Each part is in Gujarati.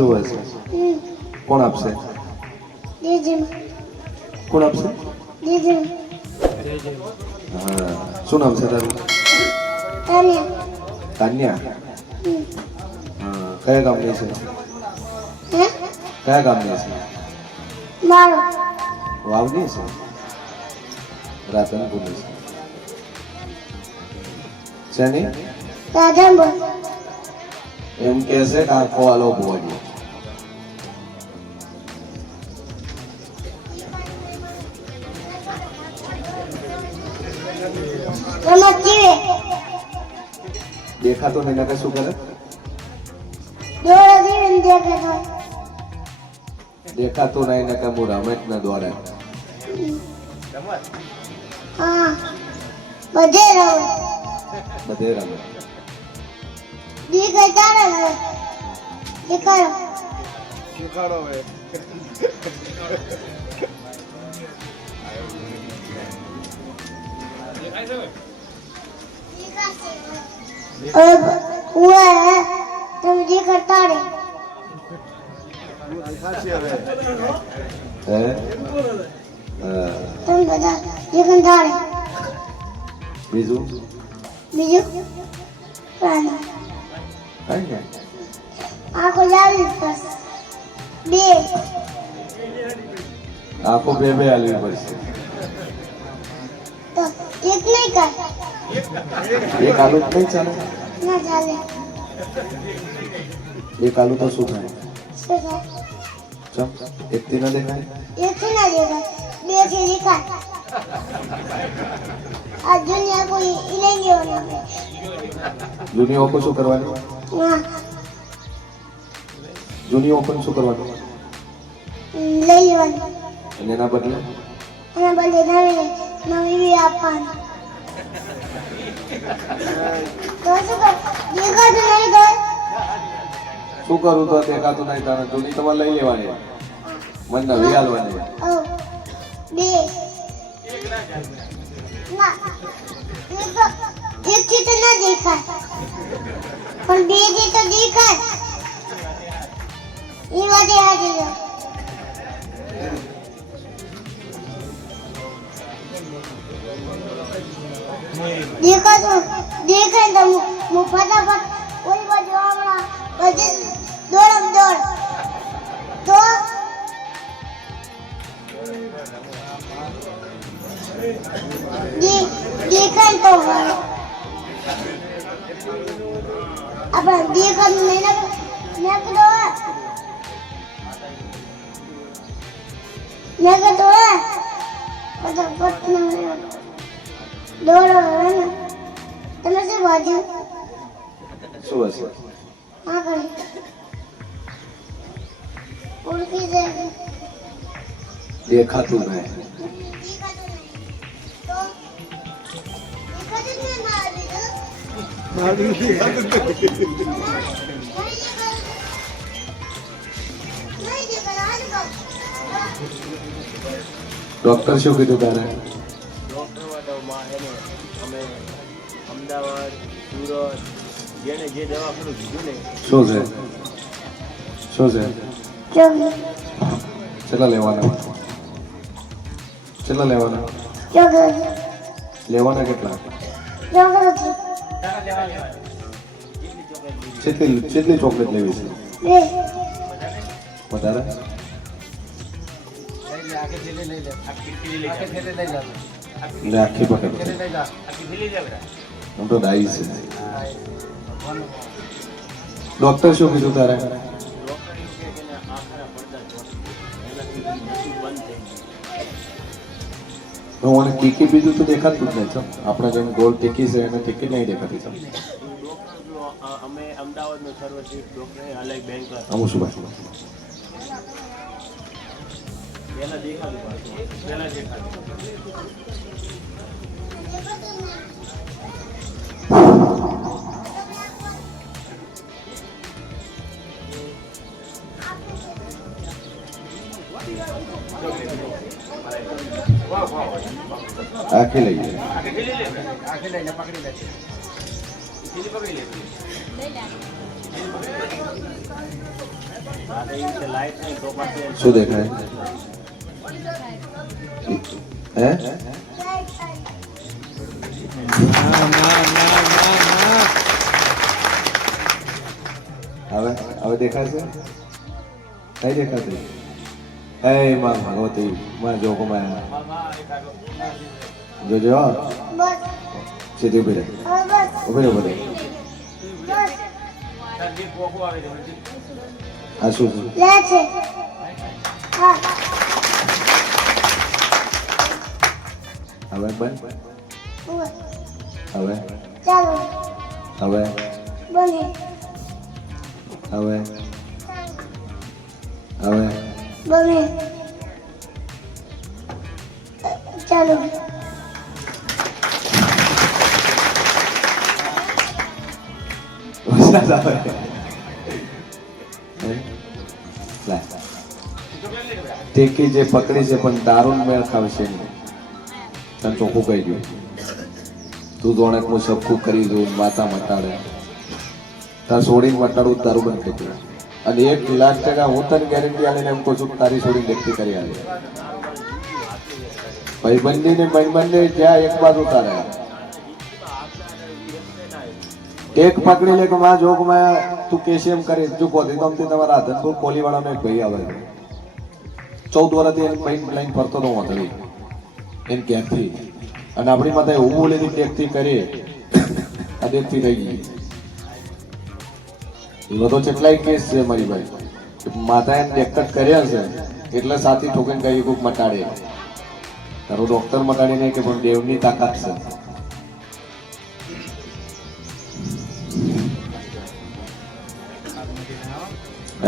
જોવે છે કોણ આપશે? કોણ આપશે? હા, શું નામ છે તારું? કાન્યા. હા, કયા ગામની છે? કયા ગામની છે? વાવની છે? રાધનપુરની છે. શેની? એમ કે છે કે આખો આલો ભોગવ્યો. દેખાતો નહીં કે શું કરે? દેખાતું નહીં ને કે હું રમત ને દોડે. બધે રમે. तुम जी करता रे तुम बता जी करता रे બીજું બીજું પાણી કઈ નહીં. આખો લાવી બસ બે આખો બે બે હાલવી પડશે. તો એક નહીં કર એક આલુ જ નહીં ચાલે? ના ચાલે એક આલુ તો શું થાય? શું થાય ચમ એક થી ના દેખાય? એક થી ના દેખાય બે થી દેખાય આ દુનિયા કોઈ લઈ લેવાનું જૂની ઓકો શું કરવાની? ના જૂની ઓકો શું કરવાનું? લઈ લેવાનું અને એના બદલે એના બદલે નવી બી આપવાનું તો શું કર દેખાતું નહીં કર શું કરું તો દેખાતું નહીં તારે? જૂની તમારે લઈ લેવાની, મને નવી હાલવાની. બે ના એક થી તો ના દેખાય પણ બે થી તો દેખાય એ વાતે હાજર દેખાતું દેખાય તો હું ફટાફટ ઓલી બાજુ હમણાં પછી દોડ તો દેખાય તો આપણે દેખાતું નહીં નકડો દોડો તમે શું બાજુ શું હશે? હા કરી ઓળખી જાય દેખાતું નહીં. ડોક્ટર શું કીધું તારે? અમે અમદાવાદ સુરત જેને જે દવાખાનું કીધું ને શું છે? શું છે? કેટલા લેવાના? કેટલા લેવાના? લેવાના કેટલા? કેટલી ચોકલેટ લેવી છે? વધારે? લે આખી પકડ. હું તો ડાઈ છે. ડોક્ટર શું કીધું તારે? મને ટીકી બીજું તો દેખાતું જ નહીં. આપણે જેમ ગોળ ટીકી છે એને ટીકી નહીં દેખાતી. અમે અમદાવાદનો સર્વશ્રેષ્ઠ ડોક્ટર અલગ બેંક અમુક શું ભાઈ પહેલા દેખાતું પહેલા દેખાતું આખી લઈ જાય. આખી લઈ લે પકડી લે. રાતે એવી રીતે લાઈટ નહીં તો પછી શું દેખાય હે હવે હવે દેખાશે કઈ દેખાતું હે માં ભગવતી માં જોગમાં જોજો બસ સીધી ઉભી રહે હવે બસ ઉભી રહે બધે બસ જે પોકો આવે છે આ શું છે લે છે હા હવે બંધ બસ હવે ચાલો હવે બને હવે હવે બને ચાલો વરસાદ આવે લાય. ટેકી જે પકડી છે પણ દારૂ મેળ ખાવશે નહીં તને ચોખ્ખું કહી દઉં તું જોણે હું સબકું કરી દઉં માતા મટાડે તાર છોડીને મટાડું તારું બંધ થઈ ગયું અને 1,00,000% હું તને ગેરંટી આવીને એમ કહું છું કે તારી છોડીને વ્યક્તિ કરી આવે ભાઈબંધને જ્યાં એક બાજુ તારે એક પકડી લે કે માં જોગમાં તું કેસીએમ કરી તું કોધી તમથી તમારા આધનપુર કોલીવાળાનો એક ભાઈ આવે 14 વર્ષથી એની ભાઈ લાઈન ફરતો હતો વાંધળી એની ક્યાંકથી અને આપણી માતા એવું બોલેલી ક્યાંકથી કરી આ દેખથી થઈ ગઈ એવો તો કેટલાય કેસ છે મારી ભાઈ માતા એને ડેક્ટ કર્યા છે એટલે સાથી ઠોકીને કઈ કોઈક મટાડે તારો ડોક્ટર મટાડી નહીં કે પણ દેવની તાકાત છે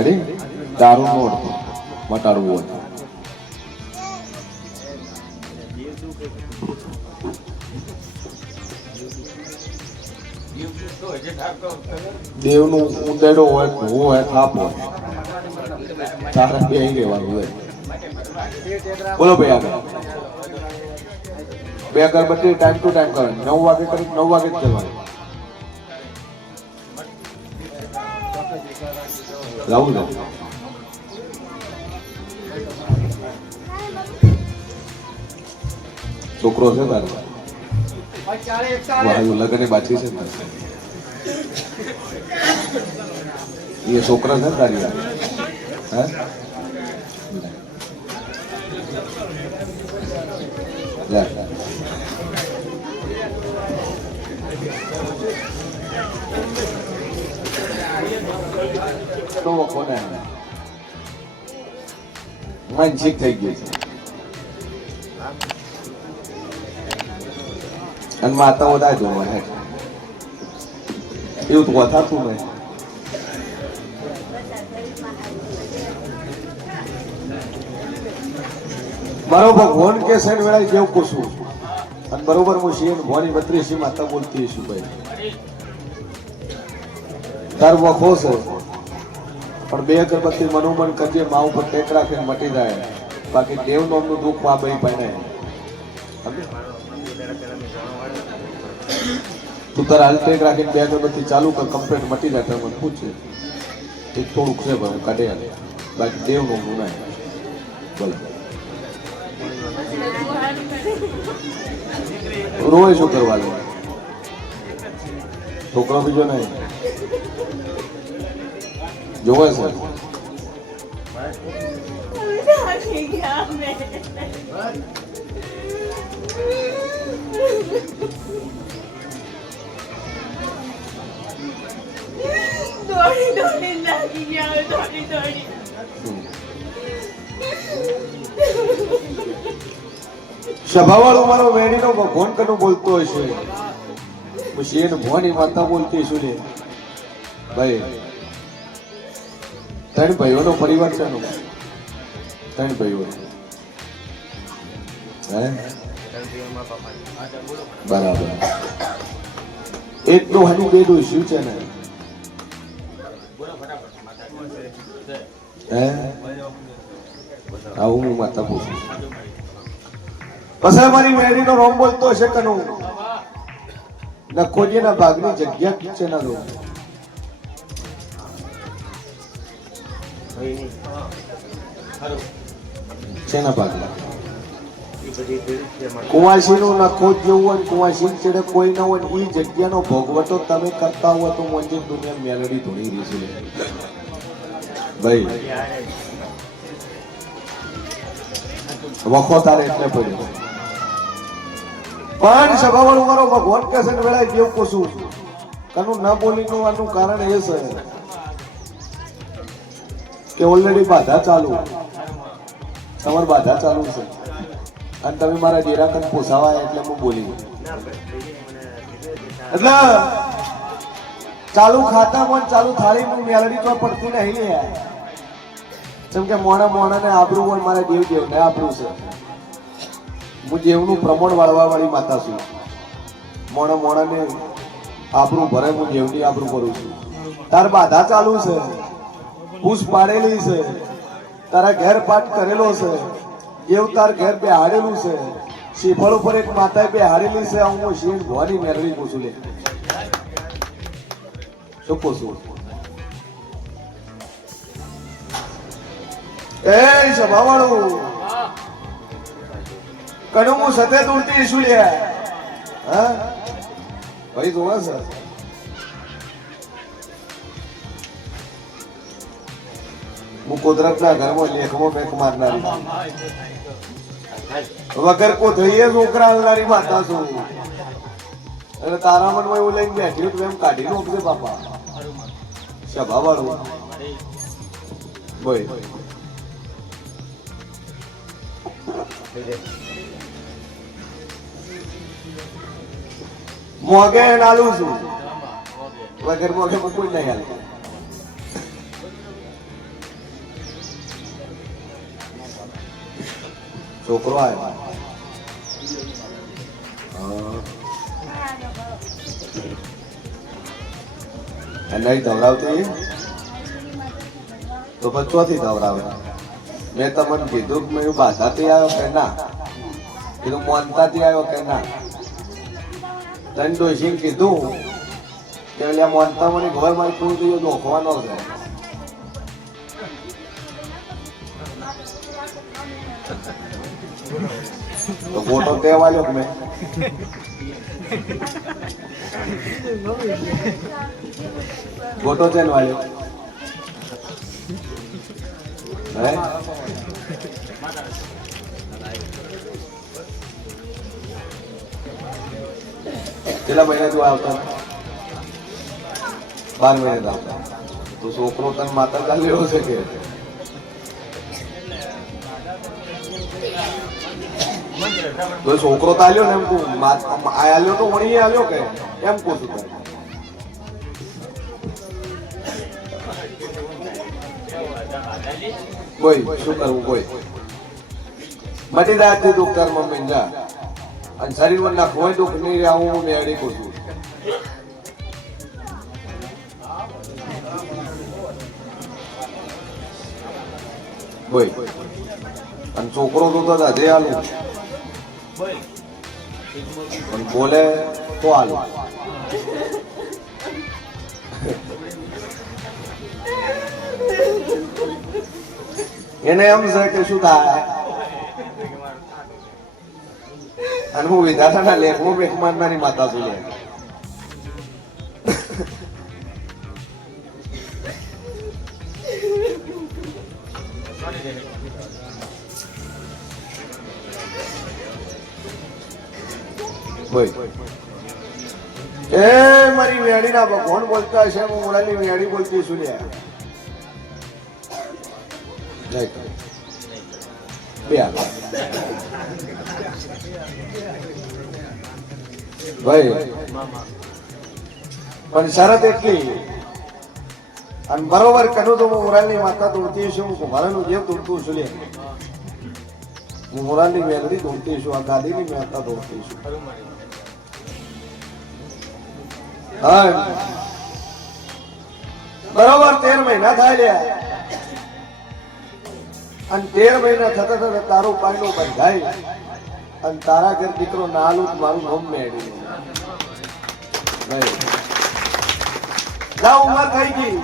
અરે દારૂ નોટ મટાડવું હતું દેવનું ઉંદેડો હોય ભૂ હોય થાપ હોય તારે બે અહીં રહેવાનું હોય બોલો ભાઈ આગળ બે અગરબત્તી ટાઈમ ટુ ટાઈમ કરવાની 9 વાગે કરી 9 વાગે જ કરવાની લાવું ને છોકરો છે તારો વાયુ લગન બાકી છે ને એ છોકરા છે તારી હે લે તો કોને માનસિક થઈ ગયું છે અને માતા બધા જોવા હે એવું તો થતું નહીં મારો ભગવાન કે સેન વેળા જેવું કુશું અને બરોબર હું છીએ ભવાની 32 માતા બોલતી છું ભાઈ તાર વખો છે પણ બે અગરબત્તી મનોમન કરજે મા ઉપર ટેક રાખીને મટી જાય બાકી દેવ નામનું દુઃખ મા ભાઈ પાને તું તારા હાલ ટેક રાખીને બે અગરબત્તી ચાલુ કર કમ્પ્લીટ મટી જાય તો મને પૂછે એક થોડુંક છે ભાઈ કાઢે હાલે બાકી દેવ નામનું ના બોલો રોય શું કરવાનું છોકરો બીજો નહીં જોવે છે સભાવાળો મારો વેણીનો ભગવાન કનું બોલતો હશે પછી એને ભવાની માતા બોલતી શું ને ભાઈ 3 ભાઈઓનો પરિવાર છે 3 ભાઈઓ હે બરાબર એક નો હનુ બે નો શું છે ને હે આવું હું માતા પૂછું પછી મારી મેડીનો રોમ બોલતો હશે કનું નખોજીના ભાગની જગ્યા છે ના લો હોય નહીં. ખરું. શેના ભાગલા એ બધી ખેડૂત છે માટે. કુવાસીનું નખો જ જેવું હોય, કુવાસી ચડે કોઈ ન હોય, એ જગ્યાનો ભોગવટો તમે કરતા હો તો મોંજી દુનિયા મેલડી ધોણી રહી છે ભાઈ. વખો તારે એટલે પડ્યો પણ સભાવાળું મારો ભગવાન કે છે ને વેળાએ દેવ કોશું કનું ના બોલીનું આનું કારણ એ છે કે ઓલરેડી બાધા ચાલુ, તમારી બાધા ચાલુ છે અને તમે મારા ડેરા કન પોસાવાય એટલે હું બોલી ગયો. એટલે ચાલુ ખાતામાં ચાલુ થાળીમાં મેલડી તો પડતી નહીં લે. જેમ કે મોણા ને આબરૂ હોય, મારા દેવ ને આબરૂ છે. હું દેવનું પ્રમાણ વાળવા વાળી માતા છું. મોણા ને આબરૂ ભરે, હું દેવની આબરૂ કરું છું. તાર બાધા ચાલુ છે, પૂછ પાડેલી છે, તારા ઘેર પાઠ કરેલો છે, દેવ તાર ઘેર બેહાડેલું છે, શ્રીફળ ઉપર એક માતાએ બેહાડેલી છે. હું શિવ ભવાની મેળવી પૂછું લે શું પૂછું? એ સભાવાળું કણું હું સતે દૂરથી શું લે હા ભાઈ જોવા છે. હું કુદરતના ઘરમાં લેખમાં મેક મારનારી, વગર કોથળીએ છોકરા હાલનારી માતા છું. અને તારા મનમાં એવું લઈને બેઠી તો એમ કાઢી નાખજે બાપા. સભાવાળું ભાઈ મોગે નાલું છું, વગર મોગે કોઈ નહીં હાલ. છોકરો આવ્યો નહીં ધવડાવતી તો બચવાથી ધવડાવે. મેં તમને કીધું કે મેં બાધાથી આવ્યો કે ના, કીધું મોનતાથી આવ્યો કે ના. તને ડોશી કીધું કે એટલે મોનતા મને ઘર મારી પૂરું થયું નોખવાનો છે. તો ફોટો તે વાળ્યો કે મેં ફોટો છે વાળ્યો હે કેટલા મહિના તું આવતા? 12 મહિના આવતા. તો છોકરો તને માતા કા લેવો છે કે તો છોકરો તો આલ્યો ને એમ તું આલ્યો તો વણી આવ્યો કે એમ કહું છું. કોઈ શું કરવું કોઈ મટી જાય દુઃખ તાર મમ્મી જા અને શરીરમાં ના કોઈ દુઃખ નહીં રહે. હું મેળી કહું છું કોઈ અને છોકરો તો હજે આલું પણ બોલે તો આલું. એને એમ છે કે શું થાય અને હું વિધાતાના લેખમાં બેક મારનારી માતા છું. એ મારી વેડી ના ભગવાન બોલતા હશે, હું મોડાની વેડી બોલતી છું. ભાઈ પણ શરત એટલી અને બરોબર કરું તો હું મોરાલની માતા તોડતી છું, હું કુંભારાનું જે તોડતું છું લે હું મોરાલની વેલડી તોડતી છું, આ ગાદીની માતા તોડતી છું. હા બરોબર 13 મહિના થાય લે અને 13 મહિના થતા થતા તારું પાયણું બંધાય અને તારા ઘર દીકરો નાલું મારું નામ મેળવી ઉંમર થઈ ગઈ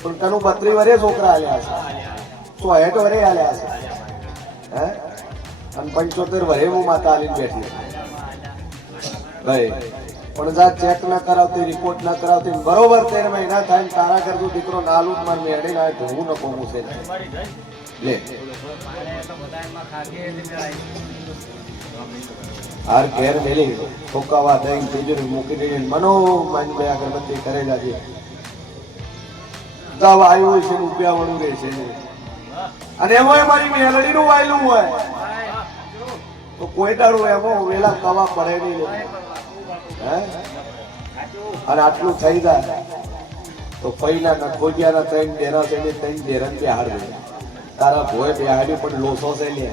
પણ તનું 32 વરે છોકરા આલ્યા છે 160 વરે આલ્યા છે હે અને 75 વરે હું માતા આલીને બેઠી ભાઈ પણ જા ચેક ના કરાવતી રિપોર્ટ ના કરાવતી બરોબર 13 મહિના થાય ને તારા કરતું દીકરો નાલું જ માર મેડી ના ધોવું ન કોમું છે લે હાર ઘેર મેલી ઠોકાવા દઈ તિજોરી મૂકી દઈ મનો માન બે અગરબત્તી કરે જાજે દવા આવ્યું છે રૂપિયા વળું રહે છે અને એમાં મારી મેલડી નું વાયલું હોય તો કોઈ દાડું એમાં વેલા કવા પડે નહીં હે અને આટલું થઈ જાય તો પૈના ખોજિયાના 3 ડેરા છે ને 3 ડેરા બિહાડ દે તારા ભોય બિહાડ્યું પણ લોસો છે લે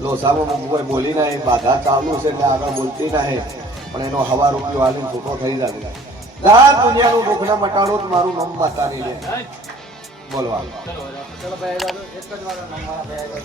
લોસામાં કોઈ બોલી ના બાધા ચાલુ છે એટલે આગળ બોલતી ના પણ એનો હવા રૂપિયો આલીને છૂટો થઈ જાય આ દુનિયાનું ભૂખના મટાડો જ મારું નામ માતા નહીં લે બોલવા ચલો ભાઈ એક જ વાર નંબર